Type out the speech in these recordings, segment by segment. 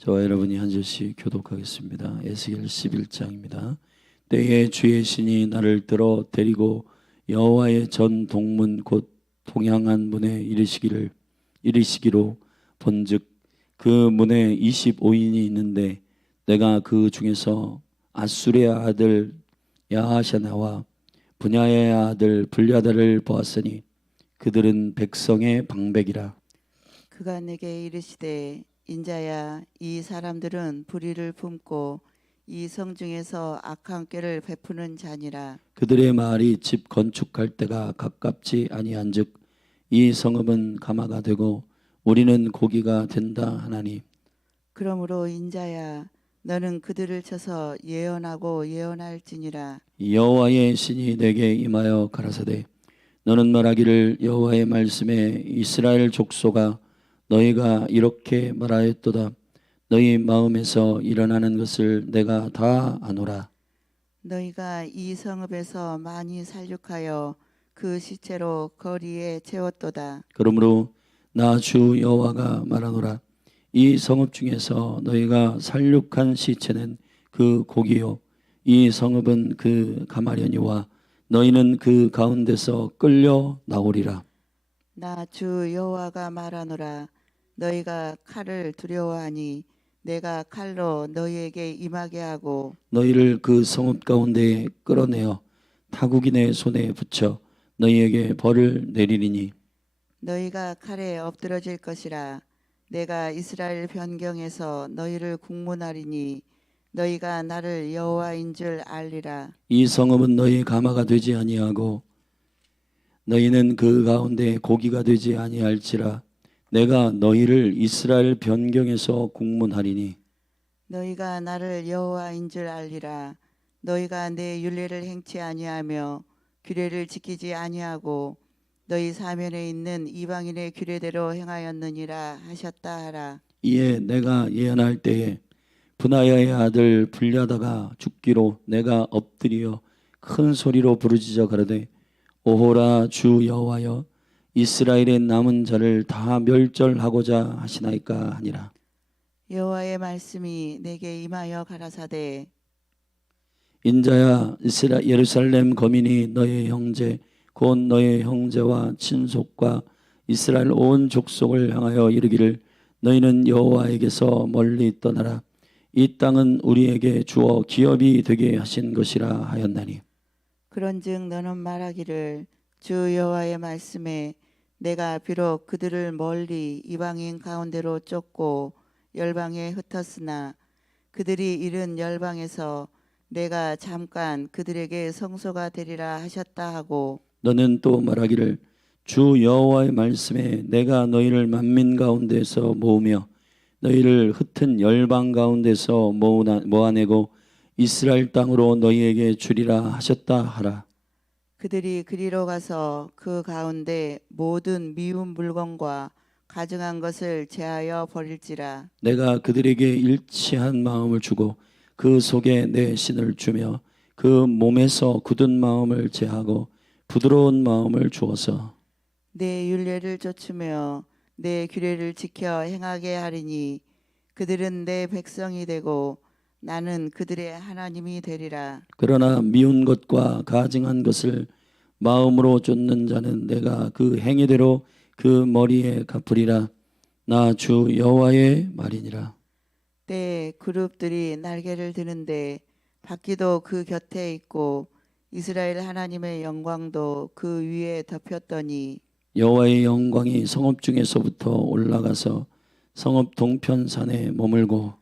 저와 여러분이 한 절씩 교독하겠습니다. 에스겔 11장입니다. 때에 주의 신이 나를 들어 데리고 여호와의 전 동문 곧 동양한 문에 이르시기로 본즉 그 문에 25인이 있는데 내가 그 중에서 아수리아 아들 야하샤나와 분야의 아들 불야다를 보았으니 그들은 백성의 방백이라. 그가 내게 이르시되 인자야, 이 사람들은 불의를 품고 이 성 중에서 악한 꾀를 베푸는 자니라. 그들의 말이 집 건축할 때가 가깝지 아니한즉 이 성읍은 가마가 되고 우리는 고기가 된다 하나니. 그러므로 인자야, 너는 그들을 쳐서 예언하고 예언할지니라. 여호와의 신이 내게 임하여 가라사대 너는 말하기를 여호와의 말씀에 이스라엘 족속아 너희가 이렇게 말하였도다. 너희 마음에서 일어나는 것을 내가 다 아노라. 너희가 이 성읍에서 많이 살육하여 그 시체로 거리에 채웠도다. 그러므로 나 주 여호와가 말하노라. 이 성읍 중에서 너희가 살육한 시체는 그 고기요 이 성읍은 그 가마려니와 너희는 그 가운데서 끌려 나오리라. 나 주 여호와가 말하노라. 너희가 칼을 두려워하니 내가 칼로 너희에게 임하게 하고 너희를 그 성읍 가운데에 끌어내어 타국인의 손에 붙여 너희에게 벌을 내리리니. 너희가 칼에 엎드러질 것이라. 내가 이스라엘 변경에서 너희를 국문하리니 너희가 나를 여호와인 줄 알리라. 이 성읍은 너희 가마가 되지 아니하고 너희는 그 가운데 고기가 되지 아니할지라. 내가 너희를 이스라엘 변경에서 국문하리니. 너희가 나를 여호와인 줄 알리라. 너희가 내 율례를 행치 아니하며 규례를 지키지 아니하고 너희 사면에 있는 이방인의 규례대로 행하였느니라 하셨다 하라. 이에 내가 예언할 때에 분하야의 아들 불야다가 죽기로 내가 엎드려 큰 소리로 부르짖어 가로되 오호라 주 여호와여 이스라엘의 남은 자를 다 멸절하고자 하시나이까 하니라. 여호와의 말씀이 내게 임하여 가라사대 인자야 예루살렘 거민이 너의 형제 곧 너의 형제와 친속과 이스라엘 온 족속을 향하여 이르기를 너희는 여호와에게서 멀리 떠나라. 이 땅은 우리에게 주어 기업이 되게 하신 것이라 하였나니. 그런즉 너는 말하기를 주 여호와의 말씀에 내가 비록 그들을 멀리 이방인 가운데로 쫓고 열방에 흩었으나 그들이 이른 열방에서 내가 잠깐 그들에게 성소가 되리라 하셨다 하고 너는 또 말하기를 주 여호와의 말씀에 내가 너희를 만민 가운데서 모으며 너희를 흩은 열방 가운데서 모아내고 이스라엘 땅으로 너희에게 주리라 하셨다 하라. 그들이 그리로 가서 그 가운데 모든 미운 물건과 가증한 것을 제하여 버릴지라. 내가 그들에게 일치한 마음을 주고 그 속에 내 신을 주며 그 몸에서 굳은 마음을 제하고 부드러운 마음을 주어서 내 율례를 좇으며 내 규례를 지켜 행하게 하리니 그들은 내 백성이 되고 나는 그들의 하나님이 되리라. 그러나 미운 것과 가증한 것을 마음으로 쫓는 자는 내가 그 행위대로 그 머리에 갚으리라. 나 주 여호와의 말이니라. 때에 그룹들이 날개를 드는데 바퀴도 그 곁에 있고 이스라엘 하나님의 영광도 그 위에 덮였더니 여호와의 영광이 성읍 중에서부터 올라가서 성읍 동편산에 머물고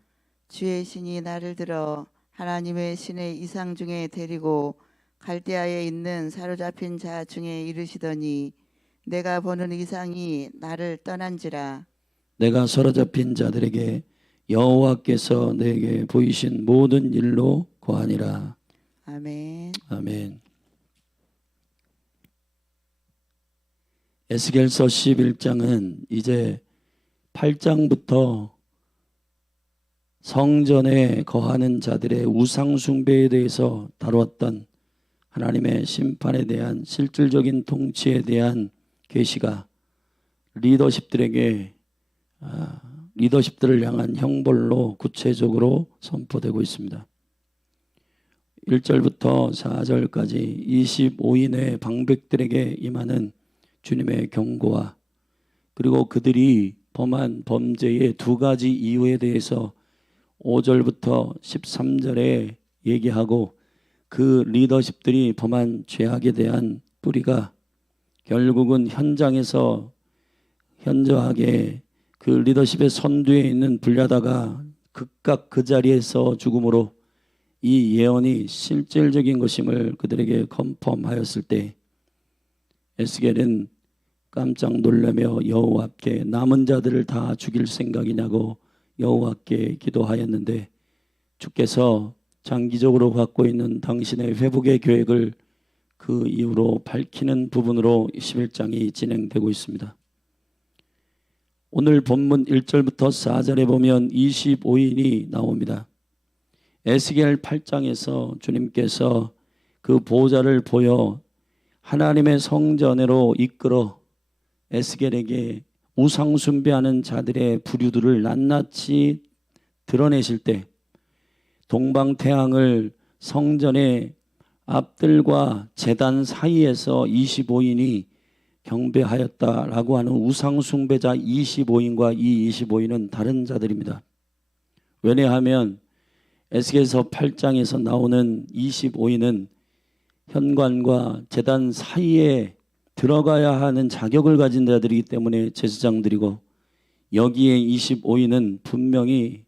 주의 신이 나를 들어 하나님의 신의 이상 중에 데리고 갈대아에 있는 사로잡힌 자 중에 이르시더니 내가 보는 이상이 나를 떠난지라. 내가 사로잡힌 자들에게 여호와께서 내게 보이신 모든 일로 고하니라. 아멘. 아멘. 에스겔서 11장은 이제 8장부터 성전에 거하는 자들의 우상 숭배에 대해서 다루었던 하나님의 심판에 대한 실질적인 통치에 대한 계시가 리더십들에게 리더십들을 향한 형벌로 구체적으로 선포되고 있습니다. 1절부터 4절까지 25인의 방백들에게 임하는 주님의 경고와 그리고 그들이 범한 범죄의 두 가지 이유에 대해서 5절부터 13절에 얘기하고 그 리더십들이 범한 죄악에 대한 뿌리가 결국은 현장에서 현저하게 그 리더십의 선두에 있는 불리하다가 극각 그 자리에서 죽음으로 이 예언이 실질적인 것임을 그들에게 컨펌하였을 때 에스겔은 깜짝 놀라며 여호와께 남은 자들을 다 죽일 생각이냐고 여호와께 기도하였는데 주께서 장기적으로 갖고 있는 당신의 회복의 계획을 그 이후로 밝히는 부분으로 11장이 진행되고 있습니다. 오늘 본문 1절부터 4절에 보면 25인이 나옵니다. 에스겔 8장에서 주님께서 그 보좌를 보여 하나님의 성전으로 이끌어 에스겔에게 우상 숭배하는 자들의 부류들을 낱낱이 드러내실 때 동방태양을 성전의 앞들과 제단 사이에서 25인이 경배하였다라고 하는 우상 숭배자 25인과 이 25인은 다른 자들입니다. 왜냐하면 에스겔서 8장에서 나오는 25인은 현관과 제단 사이에 들어가야 하는 자격을 가진 자들이기 때문에 제사장들이고 여기에 25인은 분명히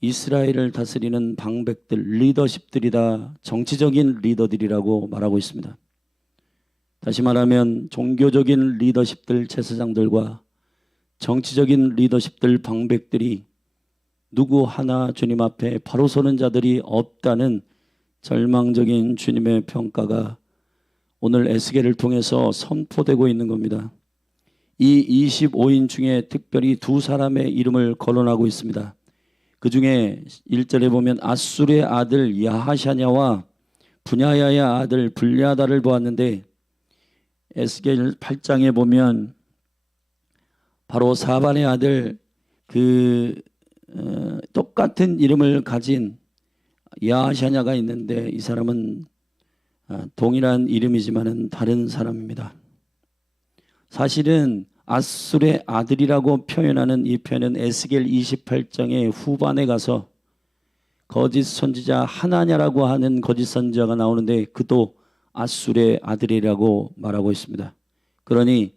이스라엘을 다스리는 방백들, 리더십들이다, 정치적인 리더들이라고 말하고 있습니다. 다시 말하면 종교적인 리더십들, 제사장들과 정치적인 리더십들, 방백들이 누구 하나 주님 앞에 바로 서는 자들이 없다는 절망적인 주님의 평가가 오늘 에스겔을 통해서 선포되고 있는 겁니다. 이 25인 중에 특별히 두 사람의 이름을 거론하고 있습니다. 그 중에 1절에 보면 아술의 아들 야하샤냐와 분야야의 아들 블랴다를 보았는데 에스겔 8장에 보면 바로 사반의 아들 똑같은 이름을 가진 야하샤냐가 있는데 이 사람은 동일한 이름이지만은 다른 사람입니다. 사실은 아술의 아들이라고 표현하는 이 표현은 에스겔 28장의 후반에 가서 거짓 선지자 하나냐라고 하는 거짓 선지자가 나오는데 그도 아술의 아들이라고 말하고 있습니다. 그러니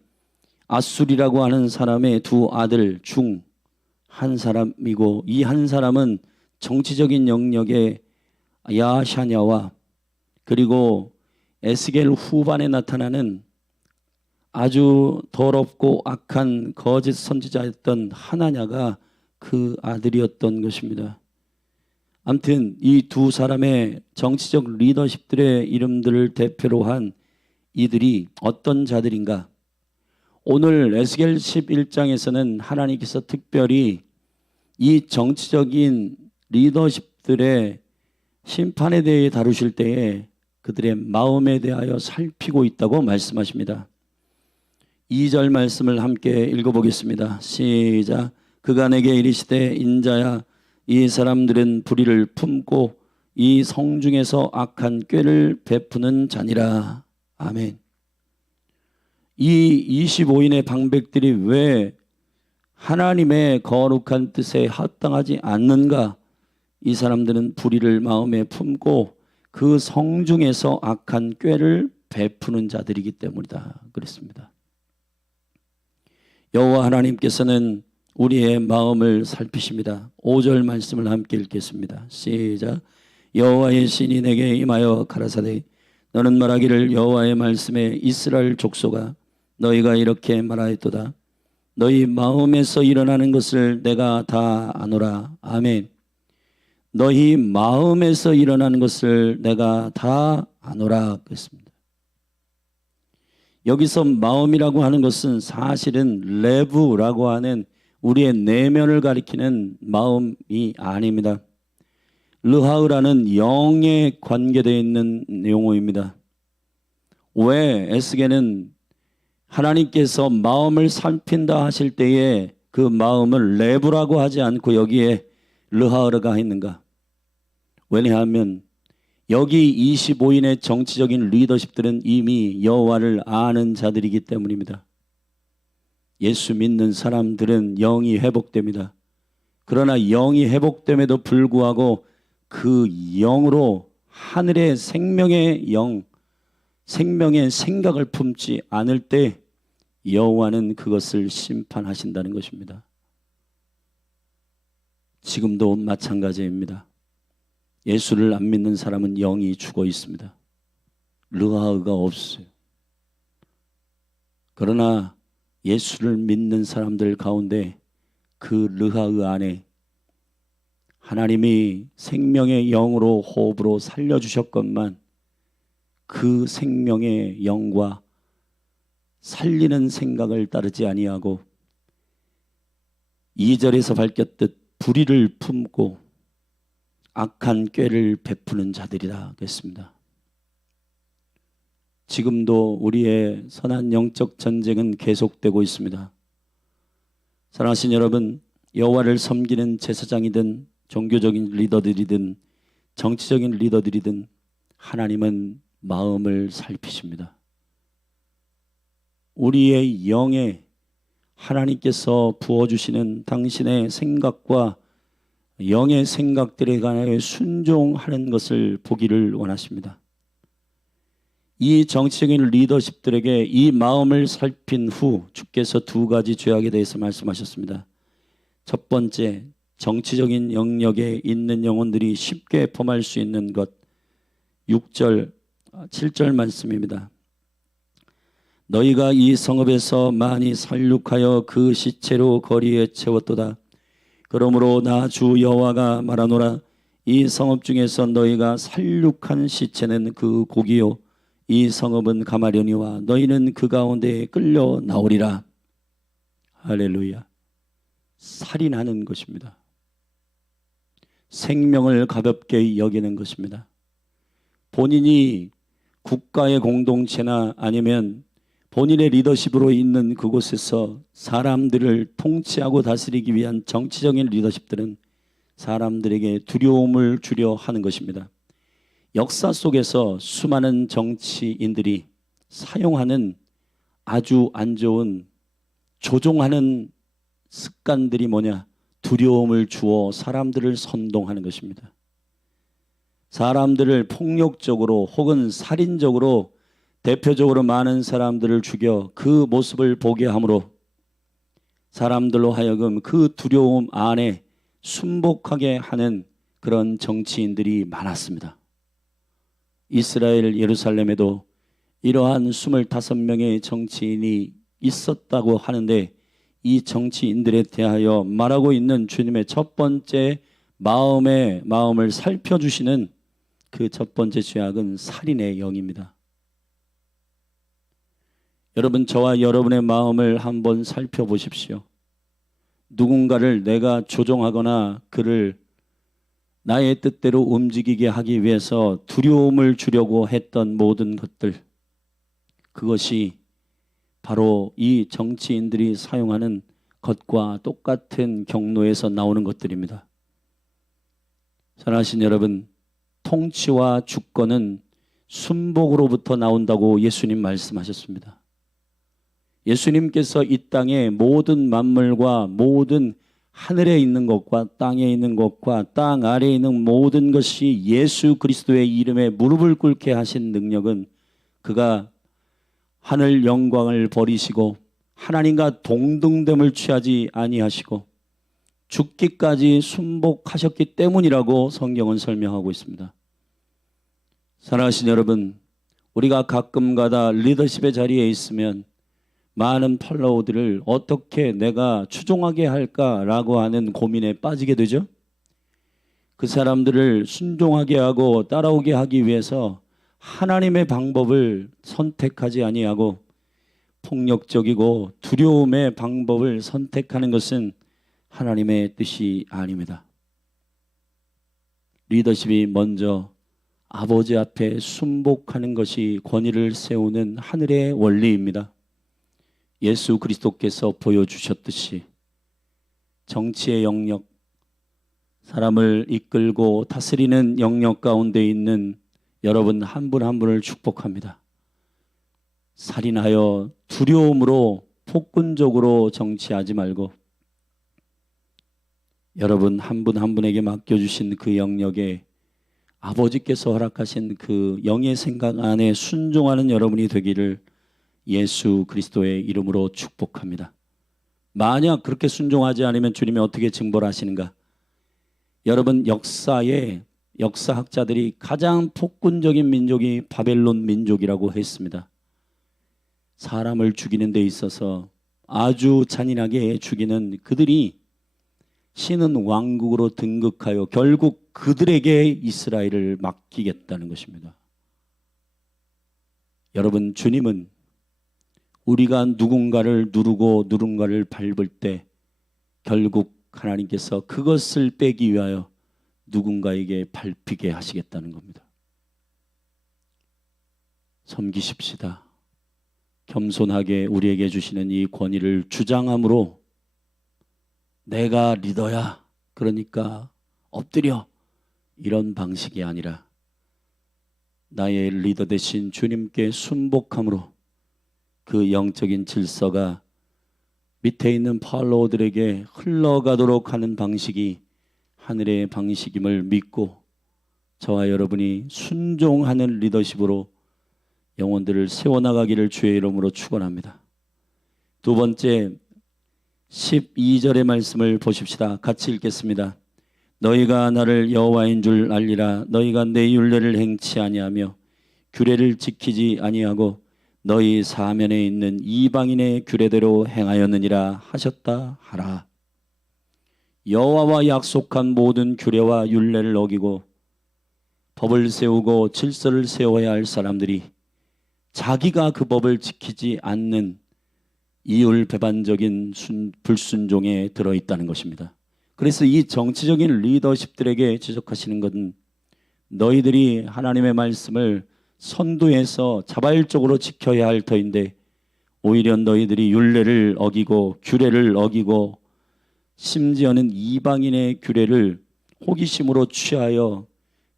아술이라고 하는 사람의 두 아들 중 한 사람이고 이 한 사람은 정치적인 영역의 야샤냐와 그리고 에스겔 후반에 나타나는 아주 더럽고 악한 거짓 선지자였던 하나냐가 그 아들이었던 것입니다. 아무튼 이 두 사람의 정치적 리더십들의 이름들을 대표로 한 이들이 어떤 자들인가? 오늘 에스겔 11장에서는 하나님께서 특별히 이 정치적인 리더십들의 심판에 대해 다루실 때에 그들의 마음에 대하여 살피고 있다고 말씀하십니다. 2절 말씀을 함께 읽어보겠습니다. 시작. 그가 내게 이르시되 인자야 이 사람들은 불의를 품고 이 성중에서 악한 꾀를 베푸는 자니라. 아멘. 이 25인의 방백들이 왜 하나님의 거룩한 뜻에 합당하지 않는가? 이 사람들은 불의를 마음에 품고 그 성중에서 악한 꾀를 베푸는 자들이기 때문이다. 그랬습니다. 여호와 하나님께서는 우리의 마음을 살피십니다. 5절 말씀을 함께 읽겠습니다. 시작. 여호와의 신이 내게 임하여 가라사대 너는 말하기를 여호와의 말씀에 이스라엘 족속아 너희가 이렇게 말하였도다. 너희 마음에서 일어나는 것을 내가 다 아노라. 아멘. 너희 마음에서 일어나는 것을 내가 다 아노라. 그랬습니다. 여기서 마음이라고 하는 것은 사실은 레브라고 하는 우리의 내면을 가리키는 마음이 아닙니다. 르하우라는 영에 관계되어 있는 용어입니다. 왜 에스겔은 하나님께서 마음을 살핀다 하실 때에 그 마음을 레브라고 하지 않고 여기에 르하르가 있는가? 왜냐하면 여기 25인의 정치적인 리더십들은 이미 여호와를 아는 자들이기 때문입니다. 예수 믿는 사람들은 영이 회복됩니다. 그러나 영이 회복됨에도 불구하고 그 영으로 하늘의 생명의 영, 생명의 생각을 품지 않을 때 여호와는 그것을 심판하신다는 것입니다. 지금도 마찬가지입니다. 예수를 안 믿는 사람은 영이 죽어 있습니다. 르하흐가 없어요. 그러나 예수를 믿는 사람들 가운데 그 르하흐 안에 하나님이 생명의 영으로 호흡으로 살려주셨건만 그 생명의 영과 살리는 생각을 따르지 아니하고 2절에서 밝혔듯 불의를 품고 악한 꾀를 베푸는 자들이라 했습니다. 지금도 우리의 선한 영적 전쟁은 계속되고 있습니다. 사랑하신 여러분, 여호와를 섬기는 제사장이든 종교적인 리더들이든 정치적인 리더들이든 하나님은 마음을 살피십니다. 우리의 영에 하나님께서 부어주시는 당신의 생각과 영의 생각들에 관하여 순종하는 것을 보기를 원하십니다. 이 정치적인 리더십들에게 이 마음을 살핀 후 주께서 두 가지 죄악에 대해서 말씀하셨습니다. 첫 번째, 정치적인 영역에 있는 영혼들이 쉽게 범할 수 있는 것, 6절, 7절 말씀입니다. 너희가 이 성읍에서 많이 살육하여 그 시체로 거리에 채웠도다. 그러므로 나 주 여호와가 말하노라. 이 성읍 중에서 너희가 살육한 시체는 그 고기요 이 성읍은 가마려니와 너희는 그 가운데에 끌려 나오리라. 할렐루야. 살인하는 것입니다. 생명을 가볍게 여기는 것입니다. 본인이 국가의 공동체나 아니면 본인의 리더십으로 있는 그곳에서 사람들을 통치하고 다스리기 위한 정치적인 리더십들은 사람들에게 두려움을 주려 하는 것입니다. 역사 속에서 수많은 정치인들이 사용하는 아주 안 좋은 조종하는 습관들이 뭐냐? 두려움을 주어 사람들을 선동하는 것입니다. 사람들을 폭력적으로 혹은 살인적으로 대표적으로 많은 사람들을 죽여 그 모습을 보게 함으로 사람들로 하여금 그 두려움 안에 순복하게 하는 그런 정치인들이 많았습니다. 이스라엘 예루살렘에도 이러한 25명의 정치인이 있었다고 하는데 이 정치인들에 대하여 말하고 있는 주님의 첫 번째 마음을 살펴주시는 그 첫 번째 죄악은 살인의 영입니다. 여러분, 저와 여러분의 마음을 한번 살펴보십시오. 누군가를 내가 조종하거나 그를 나의 뜻대로 움직이게 하기 위해서 두려움을 주려고 했던 모든 것들, 그것이 바로 이 정치인들이 사용하는 것과 똑같은 경로에서 나오는 것들입니다. 사랑하신 여러분, 통치와 주권은 순복으로부터 나온다고 예수님 말씀하셨습니다. 예수님께서 이 땅의 모든 만물과 모든 하늘에 있는 것과 땅에 있는 것과 땅 아래에 있는 모든 것이 예수 그리스도의 이름에 무릎을 꿇게 하신 능력은 그가 하늘 영광을 버리시고 하나님과 동등됨을 취하지 아니하시고 죽기까지 순복하셨기 때문이라고 성경은 설명하고 있습니다. 사랑하신 여러분, 우리가 가끔가다 리더십의 자리에 있으면 많은 팔로워들을 어떻게 내가 추종하게 할까라고 하는 고민에 빠지게 되죠. 그 사람들을 순종하게 하고 따라오게 하기 위해서 하나님의 방법을 선택하지 아니하고 폭력적이고 두려움의 방법을 선택하는 것은 하나님의 뜻이 아닙니다. 리더십이 먼저 아버지 앞에 순복하는 것이 권위를 세우는 하늘의 원리입니다. 예수 그리스도께서 보여주셨듯이 정치의 영역, 사람을 이끌고 다스리는 영역 가운데 있는 여러분 한 분 한 분을 축복합니다. 살인하여 두려움으로 폭군적으로 정치하지 말고 여러분 한 분 한 분에게 맡겨주신 그 영역에 아버지께서 허락하신 그 영의 생각 안에 순종하는 여러분이 되기를 예수 그리스도의 이름으로 축복합니다. 만약 그렇게 순종하지 않으면 주님이 어떻게 징벌 하시는가? 여러분 역사학자들이 가장 폭군적인 민족이 바벨론 민족이라고 했습니다. 사람을 죽이는 데 있어서 아주 잔인하게 죽이는 그들이 신은 왕국으로 등극하여 결국 그들에게 이스라엘을 맡기겠다는 것입니다. 여러분, 주님은 우리가 누군가를 누르고 누군가를 밟을 때 결국 하나님께서 그것을 빼기 위하여 누군가에게 밟히게 하시겠다는 겁니다. 섬기십시다. 겸손하게 우리에게 주시는 이 권위를 주장함으로 내가 리더야, 그러니까 엎드려, 이런 방식이 아니라 나의 리더 되신 주님께 순복함으로 그 영적인 질서가 밑에 있는 팔로워들에게 흘러가도록 하는 방식이 하늘의 방식임을 믿고 저와 여러분이 순종하는 리더십으로 영혼들을 세워나가기를 주의 이름으로 축원합니다. 두 번째 12절의 말씀을 보십시다. 같이 읽겠습니다. 너희가 나를 여호와인 줄 알리라. 너희가 내 율례를 행치 아니하며 규례를 지키지 아니하고 너희 사면에 있는 이방인의 규례대로 행하였느니라 하셨다 하라. 여호와와 약속한 모든 규례와 율례를 어기고 법을 세우고 질서를 세워야 할 사람들이 자기가 그 법을 지키지 않는 이율배반적인 불순종에 들어있다는 것입니다. 그래서 이 정치적인 리더십들에게 지적하시는 것은 너희들이 하나님의 말씀을 선두에서 자발적으로 지켜야 할 터인데 오히려 너희들이 율례를 어기고 규례를 어기고 심지어는 이방인의 규례를 호기심으로 취하여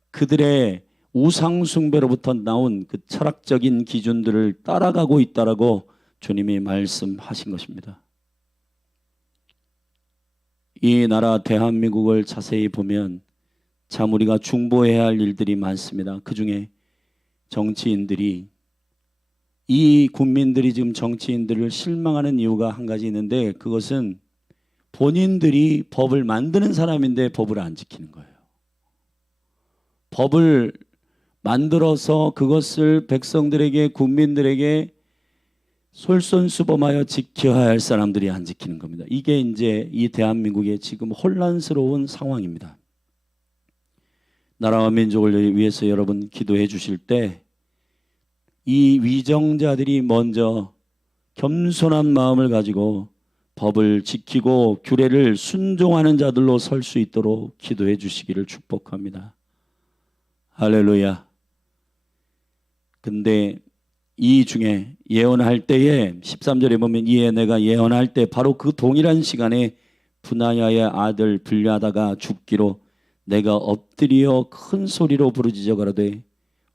그들의 우상 숭배로부터 나온 그 철학적인 기준들을 따라가고 있다라고 주님이 말씀하신 것입니다. 이 나라 대한민국을 자세히 보면 참 우리가 중보해야 할 일들이 많습니다. 그중에 정치인들이 이 국민들이 지금 정치인들을 실망하는 이유가 한 가지 있는데 그것은 본인들이 법을 만드는 사람인데 법을 안 지키는 거예요. 법을 만들어서 그것을 백성들에게 국민들에게 솔선수범하여 지켜야 할 사람들이 안 지키는 겁니다. 이게 이제 이 대한민국의 지금 혼란스러운 상황입니다. 나라와 민족을 위해서 여러분 기도해 주실 때 이 위정자들이 먼저 겸손한 마음을 가지고 법을 지키고 규례를 순종하는 자들로 설 수 있도록 기도해 주시기를 축복합니다. 할렐루야. 근데 이 중에 예언할 때에 13절에 보면 이에 내가 예언할 때 바로 그 동일한 시간에 분하야의 아들 블야다가 죽기로 내가 엎드려 큰 소리로 부르짖어 가로되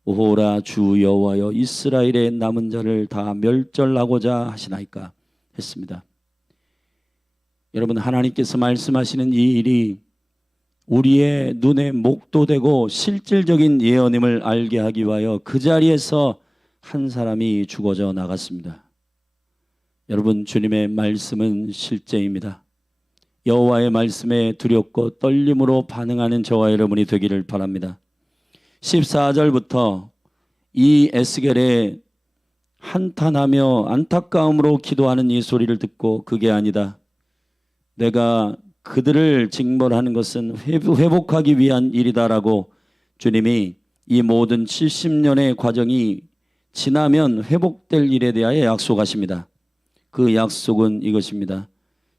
오호라 주 여호와여 이스라엘의 남은 자를 다 멸절하고자 하시나이까 했습니다. 여러분 하나님께서 말씀하시는 이 일이 우리의 눈에 목도되고 실질적인 예언임을 알게 하기 위하여 그 자리에서 한 사람이 죽어져 나갔습니다. 여러분 주님의 말씀은 실제입니다. 여호와의 말씀에 두렵고 떨림으로 반응하는 저와 여러분이 되기를 바랍니다. 14절부터 이 에스겔의 한탄하며 안타까움으로 기도하는 이 소리를 듣고 그게 아니다. 내가 그들을 징벌하는 것은 회복하기 위한 일이다라고 주님이 이 모든 70년의 과정이 지나면 회복될 일에 대하여 약속하십니다. 그 약속은 이것입니다.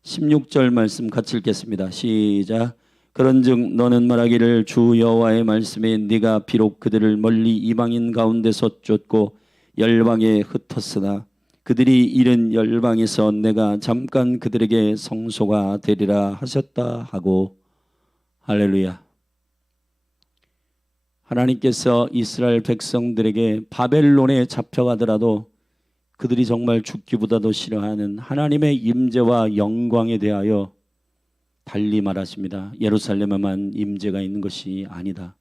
16절 말씀 같이 읽겠습니다. 시작. 그런즉 너는 말하기를 주 여호와의 말씀에 네가 비록 그들을 멀리 이방인 가운데서 쫓고 열방에 흩었으나 그들이 이른 열방에서 내가 잠깐 그들에게 성소가 되리라 하셨다 하고. 할렐루야. 하나님께서 이스라엘 백성들에게 바벨론에 잡혀가더라도 그들이 정말 죽기보다도 싫어하는 하나님의 임재와 영광에 대하여 달리 말하십니다. 예루살렘에만 임재가 있는 것이 아니다.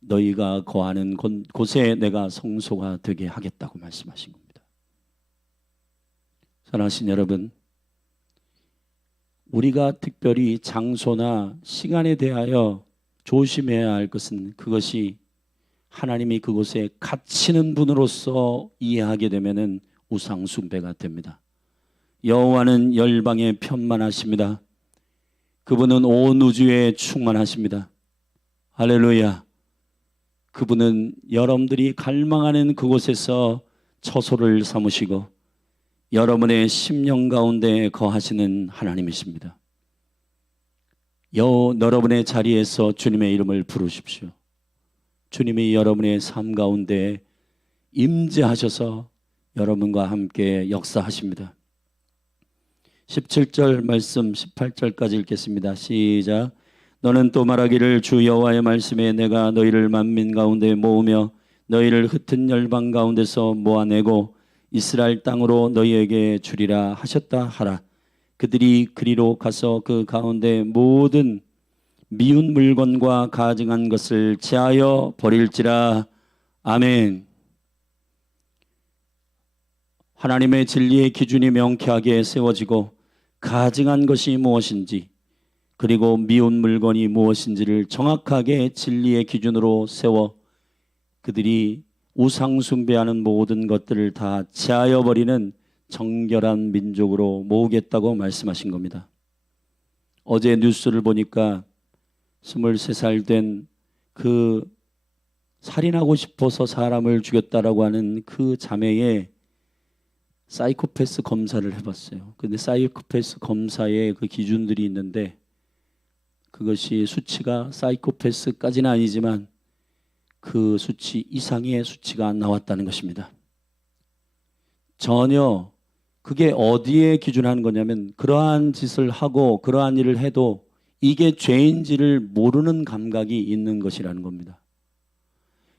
너희가 거하는 곳에 내가 성소가 되게 하겠다고 말씀하신 겁니다. 사랑하신 여러분, 우리가 특별히 장소나 시간에 대하여 조심해야 할 것은 그것이 하나님이 그곳에 갇히는 분으로서 이해하게 되면은 우상 숭배가 됩니다. 여호와는 열방에 편만하십니다. 그분은 온 우주에 충만하십니다. 할렐루야. 그분은 여러분들이 갈망하는 그곳에서 처소를 삼으시고 여러분의 심령 가운데 거하시는 하나님이십니다. 여러분의 자리에서 주님의 이름을 부르십시오. 주님이 여러분의 삶 가운데 임재하셔서 여러분과 함께 역사하십니다. 17절 말씀 18절까지 읽겠습니다. 시작. 너는 또 말하기를 주 여호와의 말씀에 내가 너희를 만민 가운데 모으며 너희를 흩은 열방 가운데서 모아내고 이스라엘 땅으로 너희에게 주리라 하셨다 하라. 그들이 그리로 가서 그 가운데 모든 미운 물건과 가증한 것을 제하여 버릴지라. 아멘. 하나님의 진리의 기준이 명쾌하게 세워지고 가증한 것이 무엇인지 그리고 미운 물건이 무엇인지를 정확하게 진리의 기준으로 세워 그들이 우상 숭배하는 모든 것들을 다 제하여 버리는 정결한 민족으로 모으겠다고 말씀하신 겁니다. 어제 뉴스를 보니까 23살 된 그 살인하고 싶어서 사람을 죽였다라고 하는 그 자매의 사이코패스 검사를 해봤어요. 근데 사이코패스 검사의 그 기준들이 있는데 그것이 수치가 사이코패스까지는 아니지만 그 수치 이상의 수치가 나왔다는 것입니다. 전혀 그게 어디에 기준하는 거냐면 그러한 짓을 하고 그러한 일을 해도 이게 죄인지를 모르는 감각이 있는 것이라는 겁니다.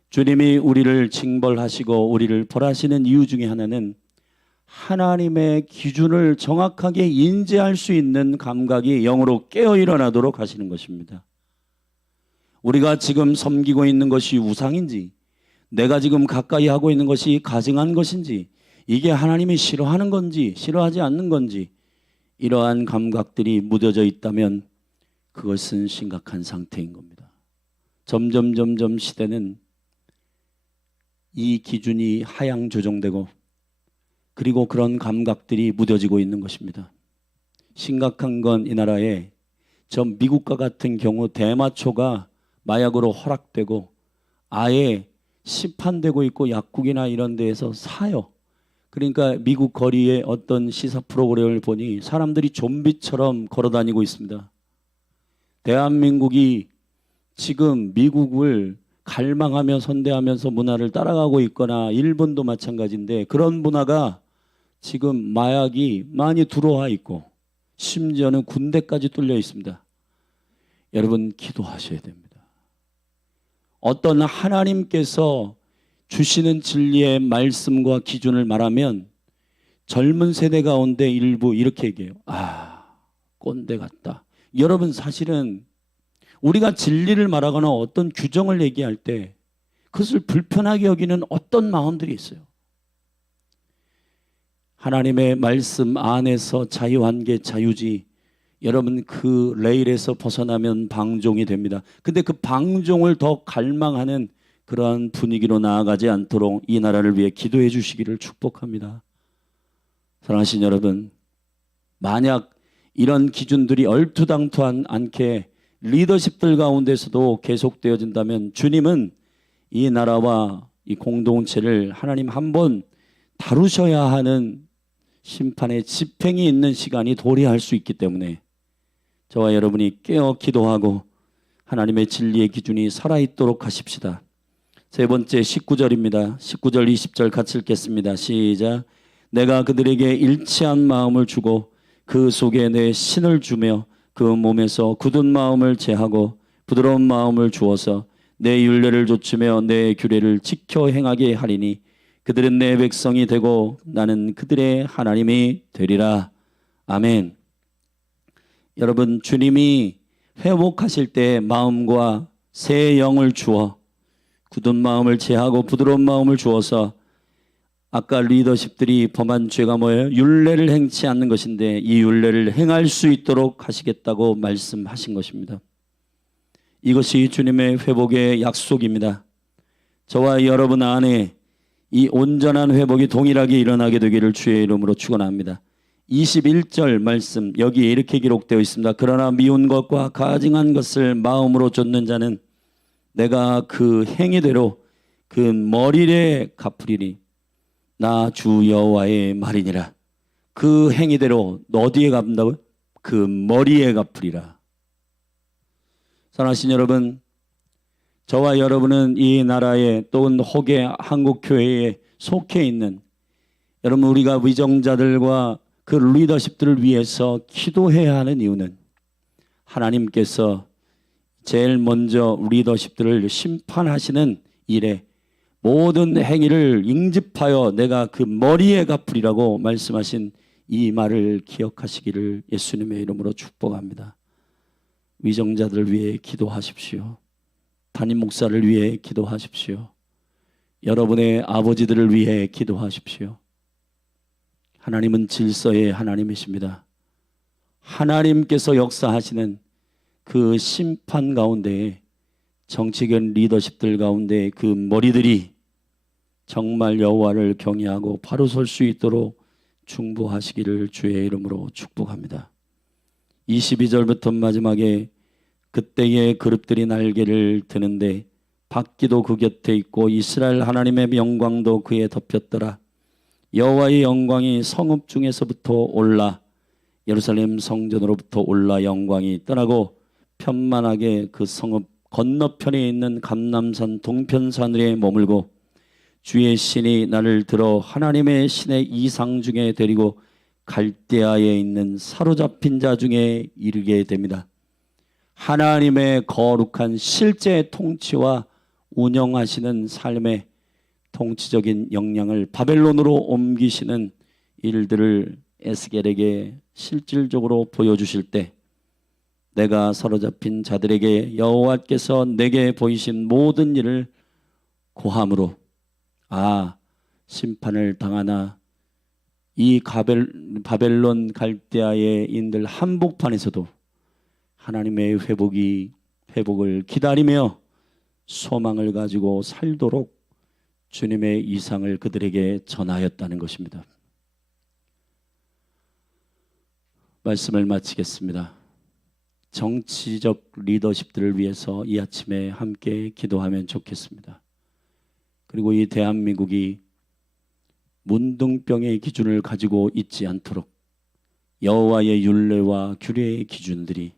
주님이 우리를 징벌하시고 우리를 벌하시는 이유 중에 하나는 하나님의 기준을 정확하게 인지할 수 있는 감각이 영으로 깨어 일어나도록 하시는 것입니다. 우리가 지금 섬기고 있는 것이 우상인지 내가 지금 가까이 하고 있는 것이 가증한 것인지 이게 하나님이 싫어하는 건지 싫어하지 않는 건지 이러한 감각들이 무뎌져 있다면 그것은 심각한 상태인 겁니다. 점점 시대는 이 기준이 하향 조정되고 그리고 그런 감각들이 무뎌지고 있는 것입니다. 심각한 건 이 나라에 저 미국과 같은 경우 대마초가 마약으로 허락되고 아예 시판되고 있고 약국이나 이런 데에서 사요. 그러니까 미국 거리에 어떤 시사 프로그램을 보니 사람들이 좀비처럼 걸어다니고 있습니다. 대한민국이 지금 미국을 갈망하며 선대하면서 문화를 따라가고 있거나 일본도 마찬가지인데 그런 문화가 지금 마약이 많이 들어와 있고 심지어는 군대까지 뚫려 있습니다. 여러분 기도하셔야 됩니다. 어떤 하나님께서 주시는 진리의 말씀과 기준을 말하면 젊은 세대 가운데 일부 이렇게 얘기해요. 꼰대 같다. 여러분 사실은 우리가 진리를 말하거나 어떤 규정을 얘기할 때 그것을 불편하게 여기는 어떤 마음들이 있어요. 하나님의 말씀 안에서 자유한 게 자유지 여러분 그 레일에서 벗어나면 방종이 됩니다. 근데 그 방종을 더 갈망하는 그러한 분위기로 나아가지 않도록 이 나라를 위해 기도해 주시기를 축복합니다. 사랑하신 여러분, 만약 이런 기준들이 얼토당토하지 않게 리더십들 가운데서도 계속되어진다면 주님은 이 나라와 이 공동체를 하나님 한번 다루셔야 하는 심판의 집행이 있는 시간이 도래할 수 있기 때문에 저와 여러분이 깨어 기도하고 하나님의 진리의 기준이 살아있도록 하십시다. 세 번째 19절입니다. 19절 20절 같이 읽겠습니다. 시작. 내가 그들에게 일치한 마음을 주고 그 속에 내 신을 주며 그 몸에서 굳은 마음을 제하고 부드러운 마음을 주어서 내 율례를 좇으며 내 규례를 지켜 행하게 하리니 그들은 내 백성이 되고 나는 그들의 하나님이 되리라. 아멘. 여러분, 주님이 회복하실 때 마음과 새 영을 주어 굳은 마음을 제하고 부드러운 마음을 주어서 아까 리더십들이 범한 죄가 뭐예요? 율례를 행치 않는 것인데 이 율례를 행할 수 있도록 하시겠다고 말씀하신 것입니다. 이것이 주님의 회복의 약속입니다. 저와 여러분 안에 이 온전한 회복이 동일하게 일어나게 되기를 주의 이름으로 축원합니다. 21절 말씀 여기에 이렇게 기록되어 있습니다. 그러나 미운 것과 가증한 것을 마음으로 좇는 자는 내가 그 행위대로 그 머리에 갚으리니 나 주 여호와의 말이니라. 그 행위대로 어디에 갚는다고요? 그 머리에 갚으리라. 사랑하신 여러분, 저와 여러분은 이 나라에 또는 혹의 한국교회에 속해 있는 여러분, 우리가 위정자들과 그 리더십들을 위해서 기도해야 하는 이유는 하나님께서 제일 먼저 리더십들을 심판하시는 일에 모든 행위를 ing집하여 내가 그 머리에 갚으리라고 말씀하신 이 말을 기억하시기를 예수님의 이름으로 축복합니다. 위정자들을 위해 기도하십시오. 담임 목사를 위해 기도하십시오. 여러분의 아버지들을 위해 기도하십시오. 하나님은 질서의 하나님이십니다. 하나님께서 역사하시는 그 심판 가운데 정치권 리더십들 가운데 그 머리들이 정말 여호와를 경외하고 바로 설 수 있도록 중보하시기를 주의 이름으로 축복합니다. 22절부터 마지막에 그때의 그룹들이 날개를 드는데 박기도 그 곁에 있고 이스라엘 하나님의 영광도 그에 덮였더라. 여호와의 영광이 성읍 중에서부터 올라 예루살렘 성전으로부터 올라 영광이 떠나고 편만하게 그 성읍 건너편에 있는 감람산 동편산 위에 머물고 주의 신이 나를 들어 하나님의 신의 이상 중에 데리고 갈대아에 있는 사로잡힌 자 중에 이르게 됩니다. 하나님의 거룩한 실제 통치와 운영하시는 삶의 통치적인 역량을 바벨론으로 옮기시는 일들을 에스겔에게 실질적으로 보여주실 때 내가 사로잡힌 자들에게 여호와께서 내게 보이신 모든 일을 고함으로 심판을 당하나 이 바벨론 갈대아의 인들 한복판에서도 하나님의 회복을 기다리며 소망을 가지고 살도록 주님의 이상을 그들에게 전하였다는 것입니다. 말씀을 마치겠습니다. 정치적 리더십들을 위해서 이 아침에 함께 기도하면 좋겠습니다. 그리고 이 대한민국이 문둥병의 기준을 가지고 있지 않도록 여호와의 율례와 규례의 기준들이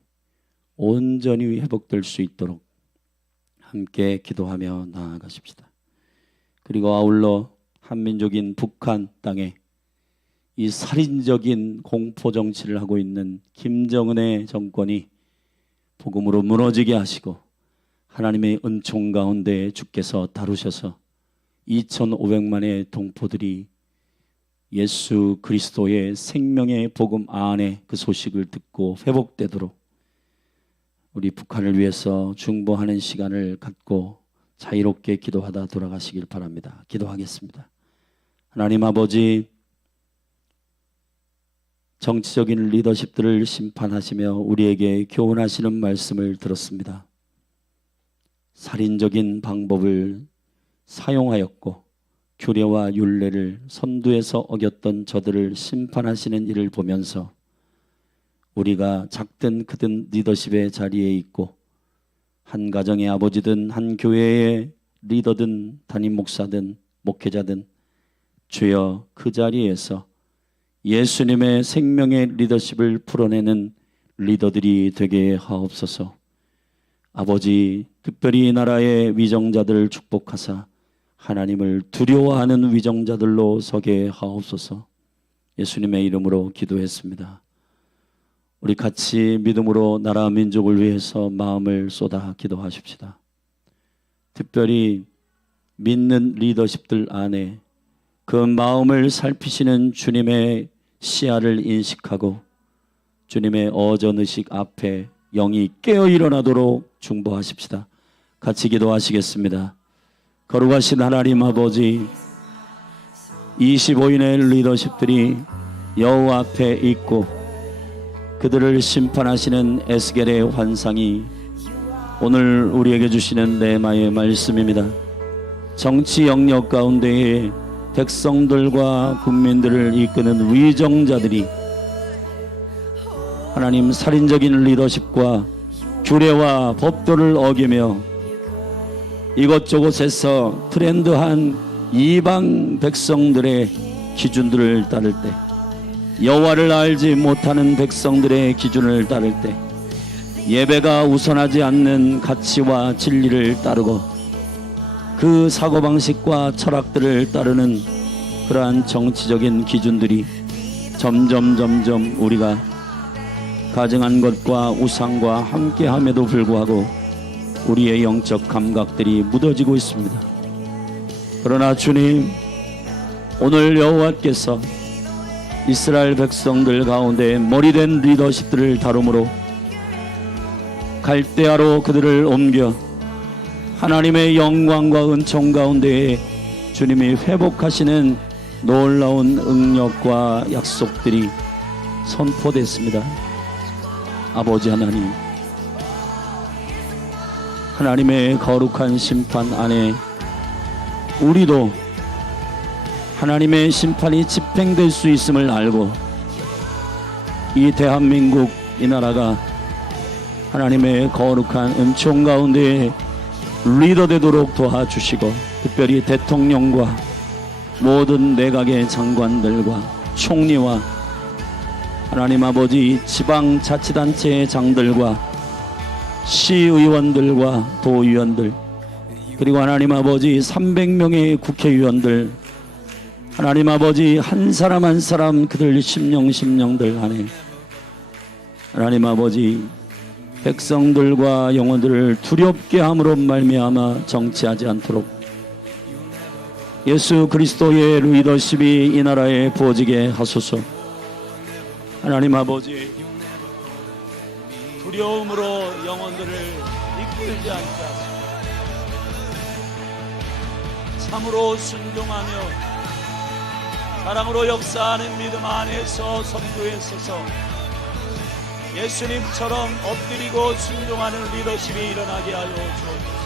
온전히 회복될 수 있도록 함께 기도하며 나아가십시다. 그리고 아울러 한민족인 북한 땅에 이 살인적인 공포 정치를 하고 있는 김정은의 정권이 복음으로 무너지게 하시고 하나님의 은총 가운데 주께서 다루셔서 2,500만의 동포들이 예수 그리스도의 생명의 복음 안에 그 소식을 듣고 회복되도록 우리 북한을 위해서 중보하는 시간을 갖고 자유롭게 기도하다 돌아가시길 바랍니다. 기도하겠습니다. 하나님 아버지, 정치적인 리더십들을 심판하시며 우리에게 교훈하시는 말씀을 들었습니다. 살인적인 방법을 사용하였고 규례와 율례를 선두에서 어겼던 저들을 심판하시는 일을 보면서 우리가 작든 크든 리더십의 자리에 있고 한 가정의 아버지든 한 교회의 리더든 담임 목사든 목회자든 주여 그 자리에서 예수님의 생명의 리더십을 풀어내는 리더들이 되게 하옵소서. 아버지, 특별히 이 나라의 위정자들을 축복하사 하나님을 두려워하는 위정자들로 서게 하옵소서. 예수님의 이름으로 기도했습니다. 우리 같이 믿음으로 나라 민족을 위해서 마음을 쏟아 기도하십시다. 특별히 믿는 리더십들 안에 그 마음을 살피시는 주님의 시야를 인식하고 주님의 어전의식 앞에 영이 깨어 일어나도록 중보하십시다. 같이 기도하시겠습니다. 거룩하신 하나님 아버지, 25인의 리더십들이 여호와 앞에 있고 그들을 심판하시는 에스겔의 환상이 오늘 우리에게 주시는 레마의 말씀입니다. 정치 영역 가운데에 백성들과 국민들을 이끄는 위정자들이 하나님 살인적인 리더십과 규례와 법도를 어기며 이것저것에서 트렌드한 이방 백성들의 기준들을 따를 때, 여호와를 알지 못하는 백성들의 기준을 따를 때 예배가 우선하지 않는 가치와 진리를 따르고 그 사고방식과 철학들을 따르는 그러한 정치적인 기준들이 점점 우리가 가증한 것과 우상과 함께함에도 불구하고 우리의 영적 감각들이 무뎌지고 있습니다. 그러나 주님, 오늘 여호와께서 이스라엘 백성들 가운데 머리된 리더십들을 다루므로 갈대아로 그들을 옮겨 하나님의 영광과 은총 가운데에 주님이 회복하시는 놀라운 응력과 약속들이 선포됐습니다. 아버지 하나님, 하나님의 거룩한 심판 안에 우리도 하나님의 심판이 집행될 수 있음을 알고 이 대한민국, 이 나라가 하나님의 거룩한 은총 가운데 리더 되도록 도와주시고, 특별히 대통령과 모든 내각의 장관들과 총리와 하나님 아버지 지방자치단체의 장들과 시의원들과 도의원들, 그리고 하나님 아버지 300명의 국회의원들, 하나님 아버지 한 사람 한 사람 그들 심령들 안에 하나님 아버지 백성들과 영혼들을 두렵게 함으로 말미암아 정치하지 않도록 예수 그리스도의 리더십이 이 나라에 부어지게 하소서. 하나님 아버지, 두려움으로 영혼들을 이끌지 않게 하소서. 참으로 순종하며 사랑으로 역사하는 믿음 안에서 선두에 서서 예수님처럼 엎드리고 순종하는 리더십이 일어나게 하여 주옵소서.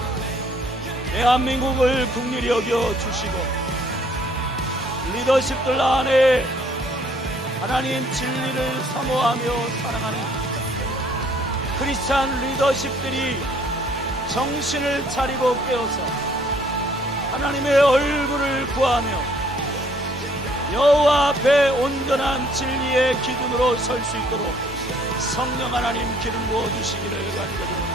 대한민국을 긍휼히 여겨 주시고 리더십들 안에 하나님 진리를 사모하며 사랑하는 크리스찬 리더십들이 정신을 차리고 깨어서 하나님의 얼굴을 구하며 여호와 앞에 온전한 진리의 기준으로 설 수 있도록 성령 하나님 기름 부어 주시기를 간절히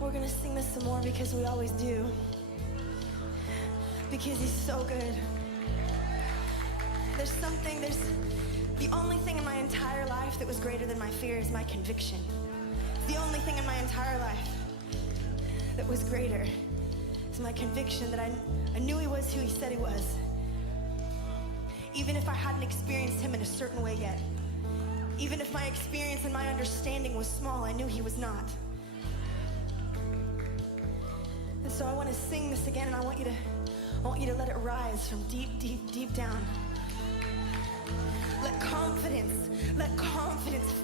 We're gonna sing this some more because we always do. Because he's so good. There's the only thing in my entire life that was greater than my fear is my conviction. It's the only thing in my entire life that was greater is my conviction that I knew he was who he said he was. Even if I hadn't experienced him in a certain way yet. Even if my experience and my understanding was small, I knew he was not. And so I want to sing this again, and I want you to let it rise from deep, deep, deep down. Let confidence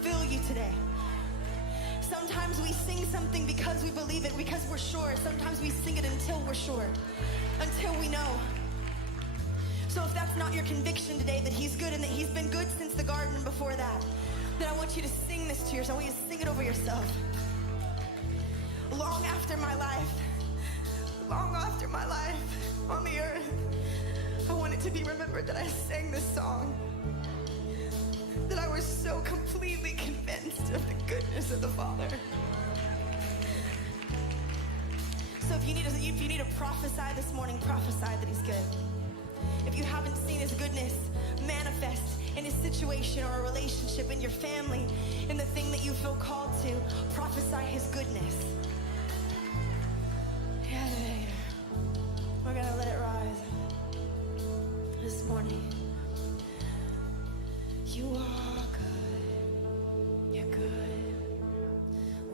fill you today. Sometimes we sing something because we believe it, because we're sure. Sometimes we sing it until we're sure, until we know. So if that's not your conviction today, that he's good and that he's been good since the garden and before that, then I want you to sing this to yourself. I want you to sing it over yourself. Long after my life on the earth, I want it to be remembered that I sang this song, that I was so completely convinced of the goodness of the Father. So if you need to prophesy this morning, prophesy that he's good. If you haven't seen his goodness manifest in a situation or a relationship, in your family, in the thing that you feel called to, prophesy his goodness. Yeah, we're gonna let it rise this morning. You are good. You're good.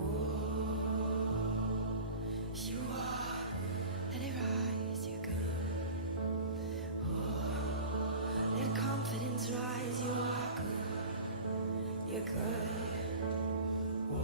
Oh, you are. Let it rise. You're good. Oh, let confidence rise. You are good. You're good. Oh,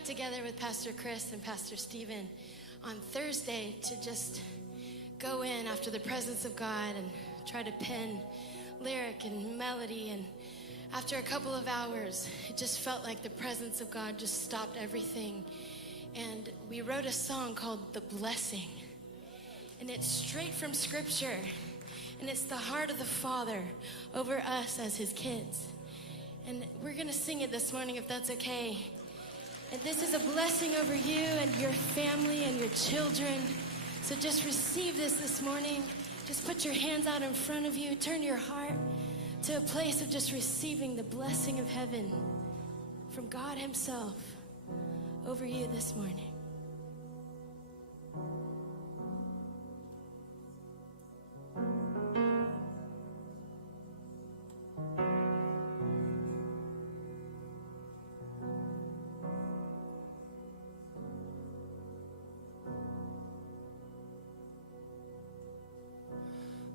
got together with Pastor Chris and Pastor Stephen on Thursday to just go in after the presence of God and try to pen lyric and melody. And after a couple of hours, it just felt like the presence of God just stopped everything. And we wrote a song called The Blessing. And it's straight from Scripture. And it's the heart of the Father over us as His kids. And we're going to sing it this morning if that's okay. And this is a blessing over you and your family and your children. So just receive this morning. Just put your hands out in front of you. Turn your heart to a place of just receiving the blessing of heaven from God Himself over you this morning.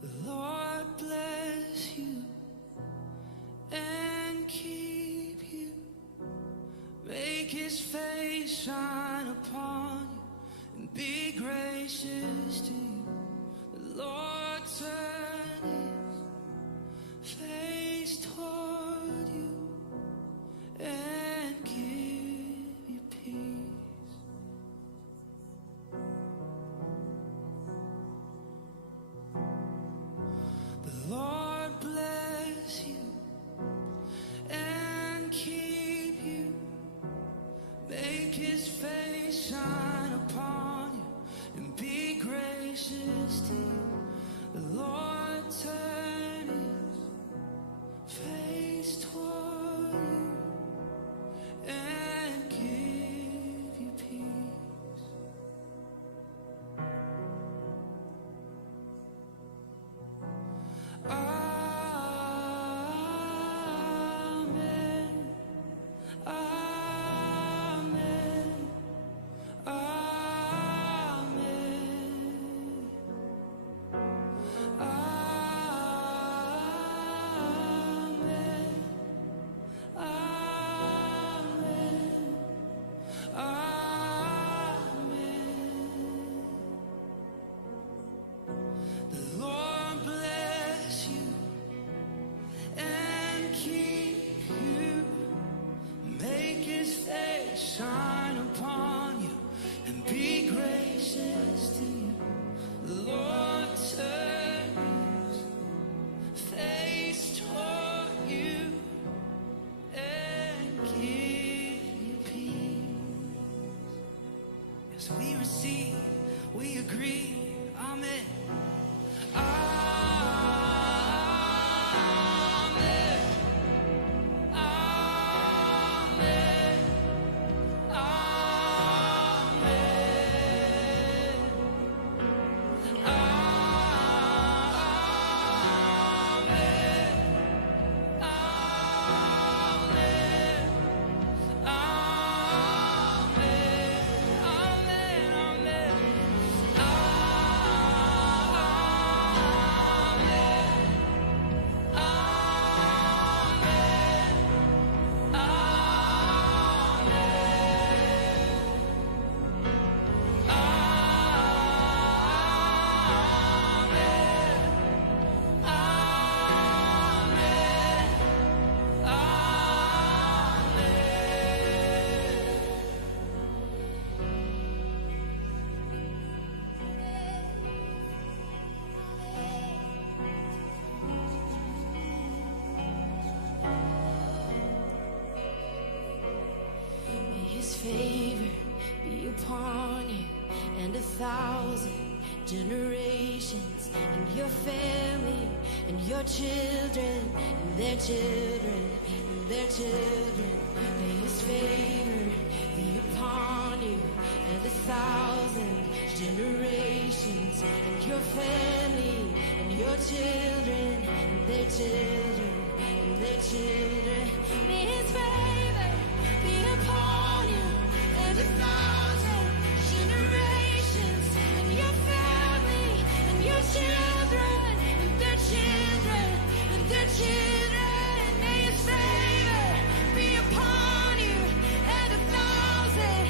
The Lord bless you and keep you. Make His face shine upon you and be gracious to you. The Lord turn His face toward you and give you peace. The Lord bless you and keep you. Make His face shine upon you and be gracious to you. The Lord turn His face toward you and give you peace. Amen. Amen. Amen. Amen. Amen. Amen. The Lord bless you and keep you. Make His face shine upon you and be gracious to you. The Lord turn His face toward you and give you peace. As we receive, we agree. Amen. Amen. Amen. May His favor be upon you and 1,000 generations, and your family, and your children, and their children, and their children. May His favor be upon you and 1,000 generations, and your family, and your children, and their children, and their children. May His favor be upon you and 1,000 generations, and your family, and your children, and their children, and their children. May His favor be upon you and 1,000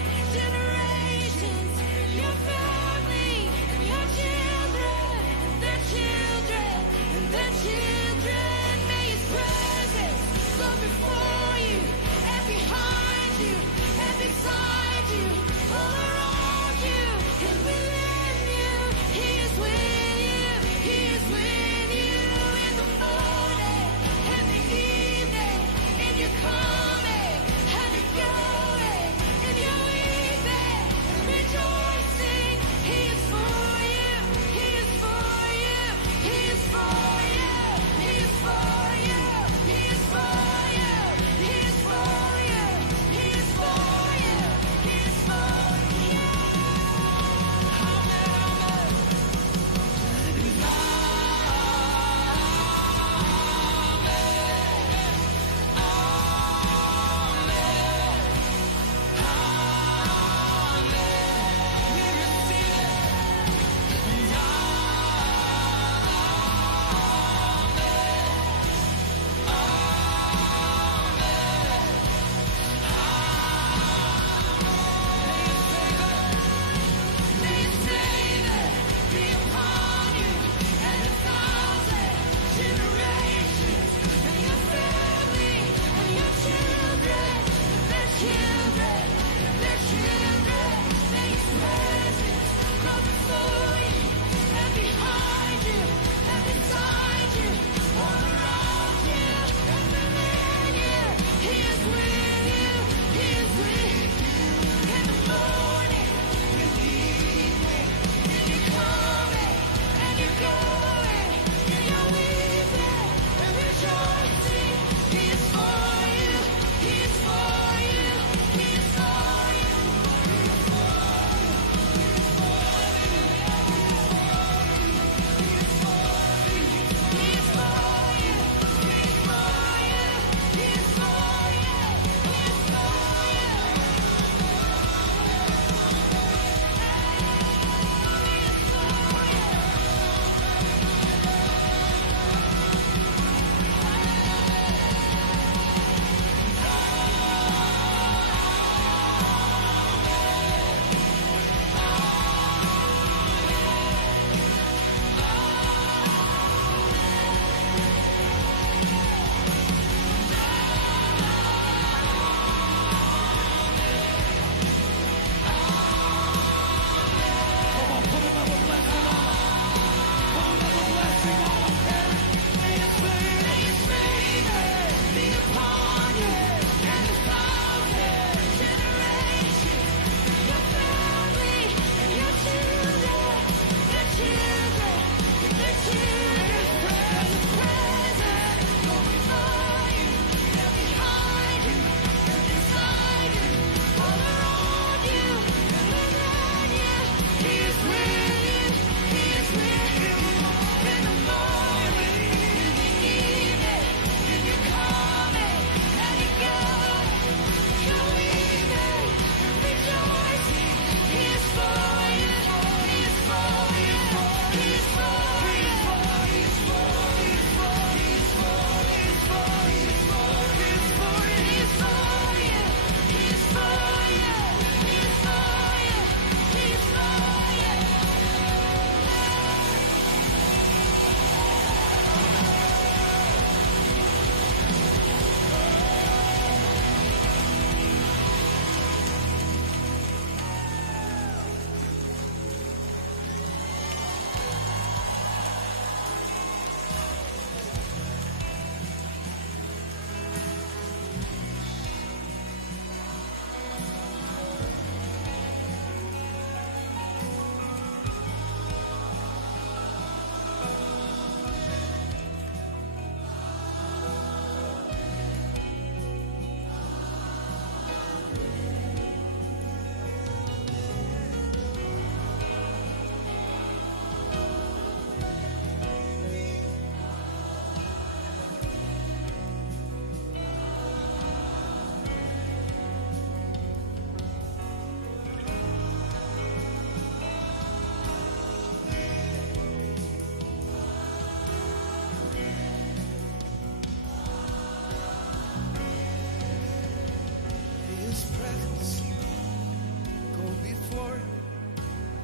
before you,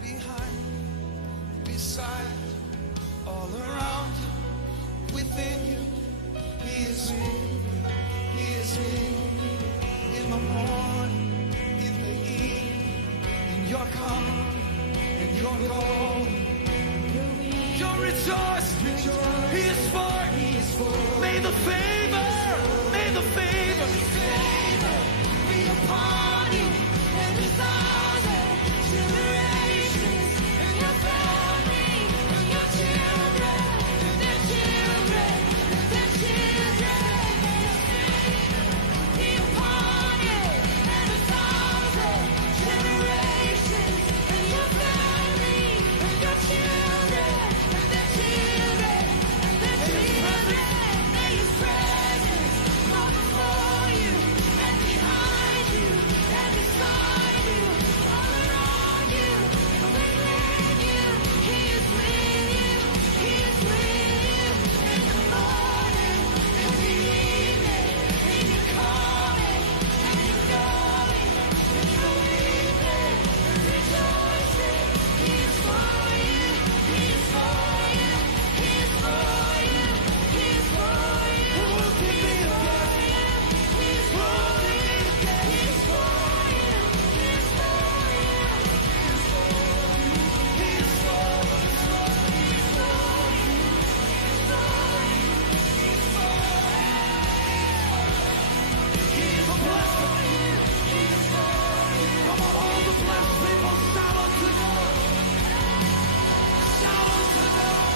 behind you, beside you, all around you, within you. He is with you, He is with you, in the morning, in the evening, in your coming and your going. Your rejoicing, He is for you. May the favor be upon you and 1,000 generations, and your family, and your children, and their children, and their children. Be upon you and 1,000 generations, and your family, and your children, and their children, and their children. May His presence go before you and behind you and beside you, all around you and within you. He is with you. He is with you in the morning, in the evening, in your coming and your going, in your weeping and rejoicing. He is for you. He is for you. He is for you. He is for you. Who can be against you? He is for you. He is for you. He is for you. He is for you. He is for you. He is a blessing. He is for you. Come on, all the blessed people, shout unto God. Shout unto God.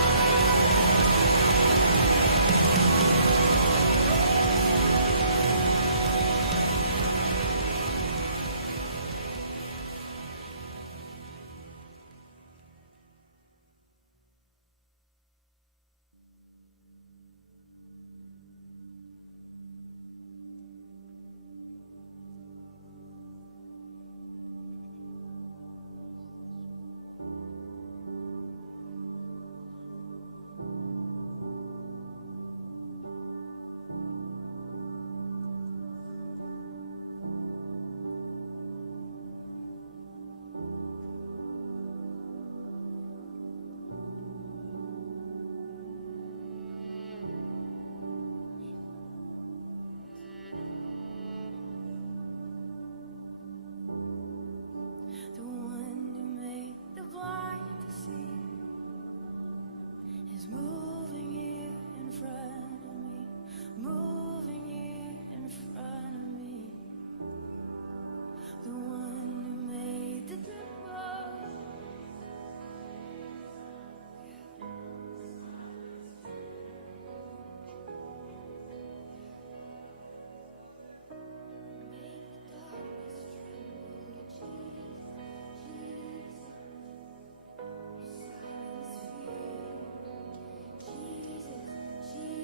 The one who made the blind to see is moving.